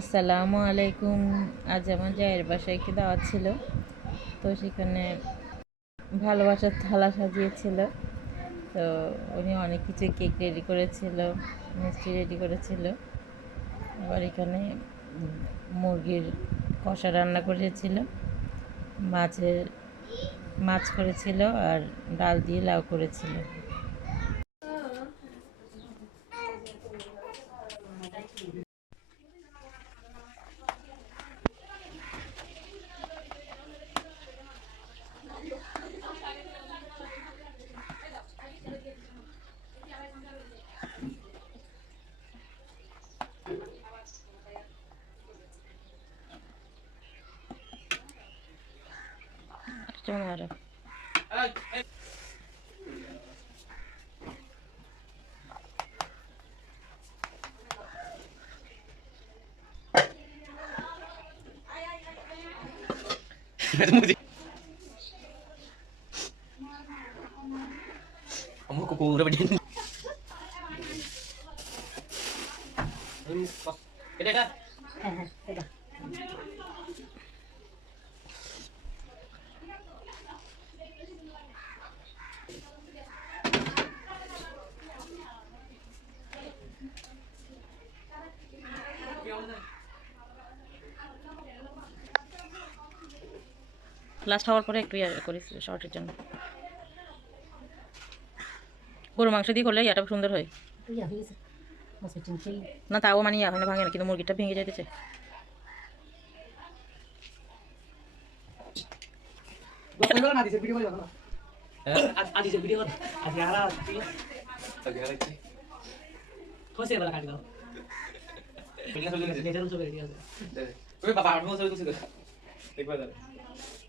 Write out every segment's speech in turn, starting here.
আসসালামু আলাইকুম। আজ আমার জায়ের বাসায় একটি দাওয়াত ছিল। তো সেখানে ভালোবাসার থালা সাজিয়েছিল। তো উনি অনেক কিছু কেক রেডি করেছিল, মিষ্টি রেডি করেছিল। আবার এখানে মুরগির কষা রান্না করেছিল, মাছের মাছ করেছিল আর ডাল দিয়ে লাউ করেছিল। Donarım. Kamu kuku udah begini. Ini pas. Dah. Last হওয়ার পরে একটু ইয়ে করিস শর্টের জন্য। গরু মাংস দিয়ে করলে ইয়াটা সুন্দর হয়। না। তাও মানে ইয়া হয় না ভাঙে না কিন্তু মুরগিটা ভেঙে যেতেছে ভিডিও আদি আরা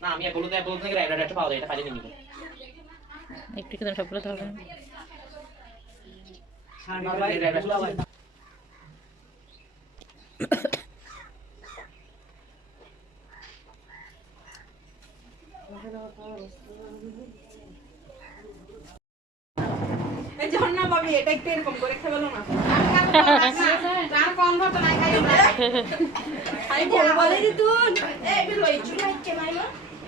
না আমি বলতে গেলে এটা একটা পাওয়া যায় এটা পাইলে নিব একটু কিন্তু সবগুলো তো হবে না। সারা ভাই এই ঝর্ণা পাবি এটা একটু এরকম করে খেয়ে না। আর গন্ধ তো নাই খাই বল। দি তুই এই বিল ইচ্ছে নাই না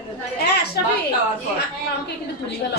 যে সবই। আমাকে কিন্তু তুলি গেল